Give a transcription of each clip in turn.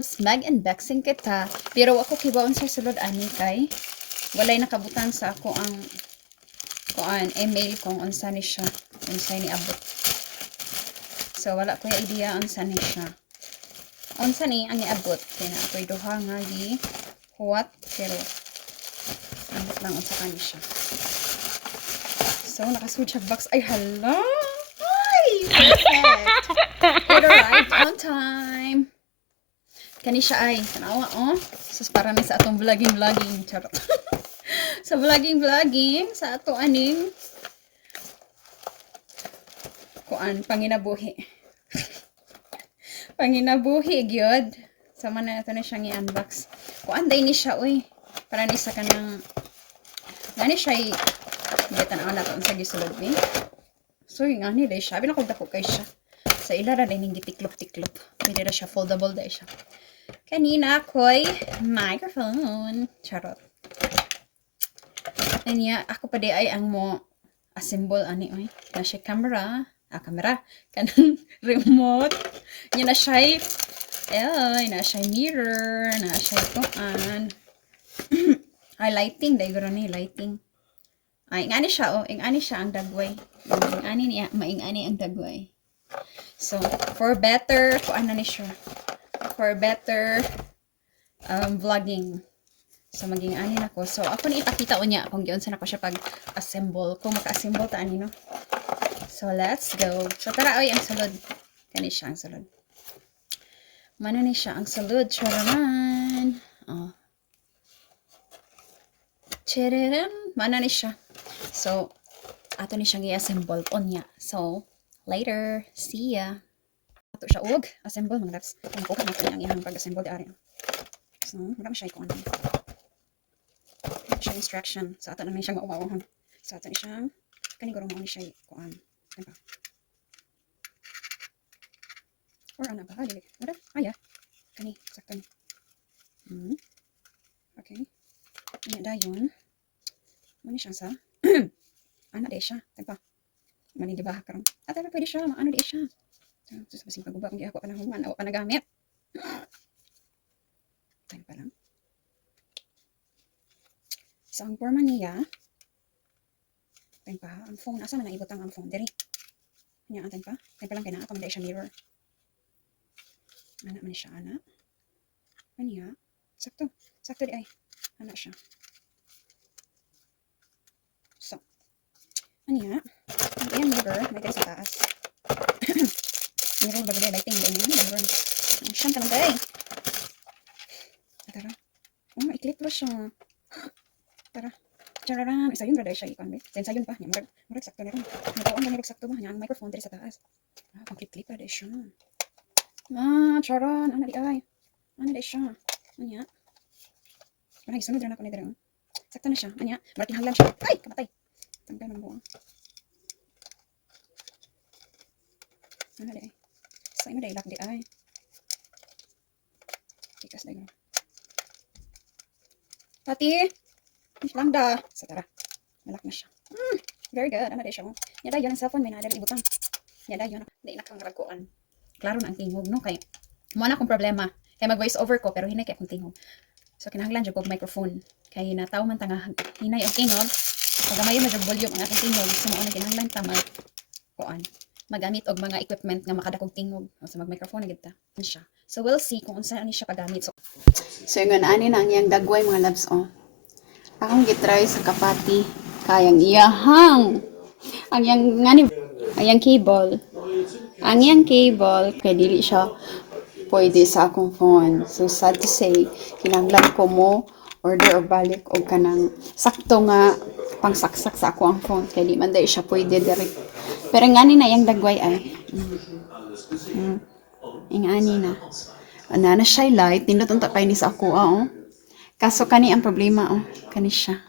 loves, mag-unboxing kita. Pero ako kibaon sa sulod ani kay walay nakabutan sa ako ang email kung unsa ni siya, unsa ni abot. So wala ko idea unsa ni siya. Unsa ni ang iabot kay na ako'y duha nga gi huwat pero abot lang unsa kani siya. So nakasulod siya box ay hala. Ay, perfect. It arrived on time. Kani siya ay, tanawa oh. Sus para na sa atong vlogging. Charot. Sa vlogging, sa ato aning kuan, panginabuhi. Panginabuhi, gyud. Sama na ito na siyang i-unbox. Kuan day ni siya, uy. Para ni sa kanang, gani siya ay, hindi tanawa na ito sa gisulod ni. So, yung ani day siya. Binakog-dako kay siya. Sa ilara day ning gitiklop-tiklop. Pwede na siya, foldable day siya. Kanina ako'y microphone. Charot. Anya, ako pa di ay ang mo assemble ani oy. Na siya camera, kanang remote. Nya na siya na siya mirror, na siya kuan. Ay lighting dai guro ni lighting. Ay ngani siya oh, ingani siya ang dagway. Ingani niya, maingani ang dagway. So, for better kuan na ni siya. For better vlogging. So, maging ani na ko. So, ako ni ipakita ko niya kung giyon sa nako siya pag-assemble. Kung maka-assemble ta ani no. So, let's go. So, tara oy ang sulod. Kani siya ang sulod. Mana ni siya ang sulod. Chararan. Oh. Chararan. Mana ni siya. So, ato ni siyang i-assemble on niya. So, later. See ya. Ato siya og assemble mga laps. Ang kuha natin ang iyang pag-assemble di ari. So, marami siya ikuan. Siya instruction. So, ato naman siyang mauwawahon. So, ato ni siyang kaniguro mo ni siya ikuan. Ano ba? Or ano ba? Dili. Ano? Aya. Kani. Sakto ni. Okay. Ano dayon? Ano siya sa? Ano di siya? Tagpa. Manigibaha karon. Ato na pwede siya. Ano di siya? So, basing pagbuba kung giako pa na human. Awa pa nagamit. Time pa lang. So, ang forma niya, time pa, ang phone, asa man naibot ang phone, diri. Kanya, time pa lang, kaya na, siya mirror. Anak man siya, anak. Kanya, sakto di ay, anak siya. So, kanya, ang mirror, may tayo sa taas. Mirror, bago lighting, mirror. Ang siyang ka lang tayo. Tara. Oh, i-click ba siya? Tara. Chararan. Isa yun, brother siya ikon. Sensa yun pa. Murag sakto na rin. Nagawang ganirog sakto ba? Ang microphone dito sa taas. Pang click-click brother siya. Charan. Ano di ay? Ano di siya? Anya. Parang isunod rin ako ni Dere. Sakto na siya. Anya. Murag kinahanglan siya. Ay! Kamatay. Tanggal ng buong. Ano di ay? Sa ino di lock di ay. Tikas na yun. Pati! Lang da. So, tara. Malak na siya. Very good. Ano di siya? Yada yun ang cellphone. May nadal ibutang. Yada yun. Hindi na kang raguan. Klaro na ang tingog, no? Kaya, muna akong problema. Kaya mag-voice over ko, pero hinay kaya akong tingog. So, kinahanglan dyan ko microphone. Kaya nataw man tanga hinay ang tingog. Pagamayo na dyan volume ang ating tingog. So, mauna kinahanglan ta magamit og mga equipment nga makadakog tingog. So, mag-microphone na kita. Siya. So, we'll see kung saan ni siya pagamit. So, yung ani na ang iyang dagway mga labs, oh. Akong gitry sa kapati. Kayang iyahang. Ang yang cable. Ang yang cable. Kaya dili siya pwede sa akong phone. So, sad to say, kinanglan ko mo order o balik o kanang sakto nga pangsaksak sa ako ang phone. Kaya di man dahil siya pwede direct. Pero ngani na yung dagway ay. Ingani na. Ana na siya light. Tindot unta pa ni sa ako, oh. Kaso kani ang problema, oh. Kani siya.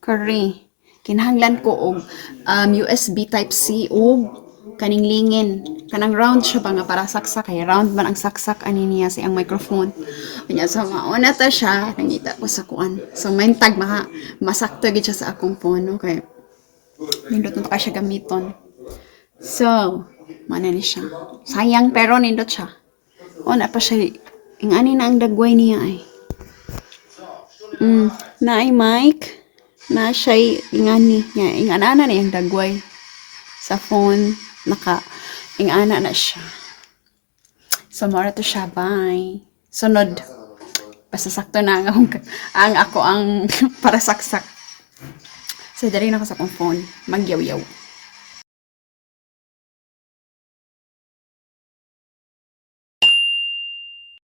Kari. Kinahanglan ko og USB Type-C og kaning lingin. Kanang round siya ba nga para saksak. Kaya round man ang saksak ani niya sa ang microphone. Kanya so mauna ta siya. Nangita ko sa kuan. So main tag masakto gid siya sa akong phone. Okay. Nindot na siya gamiton. So, mana ni siya. Sayang pero nindot siya. O na pa siya Ingani na ang dagway niya ay. Na ay mic. Na siya'y ingani niya. Ingana na yung dagway. Sa phone. Ingana na siya. So, mora to siya. Bye. Sunod. Basta sakto na ang ako ang para saksak. So, dali na ako sa akong phone. Magyaw-yaw.